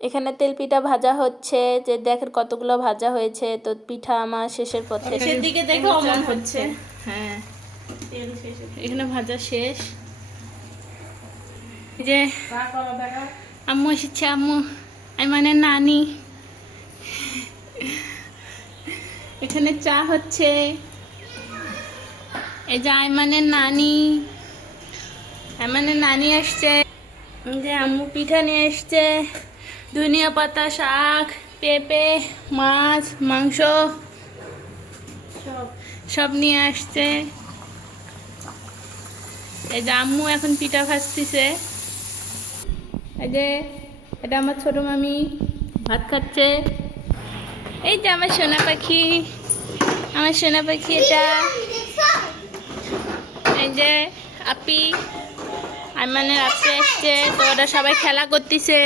এখানে তেল পিঠা ভাজা হচ্ছে, যে দেখেন কতগুলো ভাজা হয়েছে। তো পিঠা আমার শেষের পথে, শেষের দিকে দেখে অমন হচ্ছে। হ্যাঁ, এখানে ভাজা শেষ। যে আম্মু এসেছে, আম্মু মানে নানি। এখানে চা হচ্ছে। এই যে আইমানের নানি, আইমানের নানি আসছে। যে আম্মু পিঠা নিয়ে এসছে, ধনিয়া পাতা, শাক, পেঁপে, মাছ, মাংস সব নিয়ে আসছে। এই যে আম্মু এখন পিঠা ভাজতেছে। এই যে এটা আমার ছোট মামি ভাত খাচ্ছে। এই যে আমার সোনা পাখি, আমার সোনা পাখি এটা। এই যে আপি, আইমানের আপি আসছে। তো ওরা সবাই খেলা করতেছে।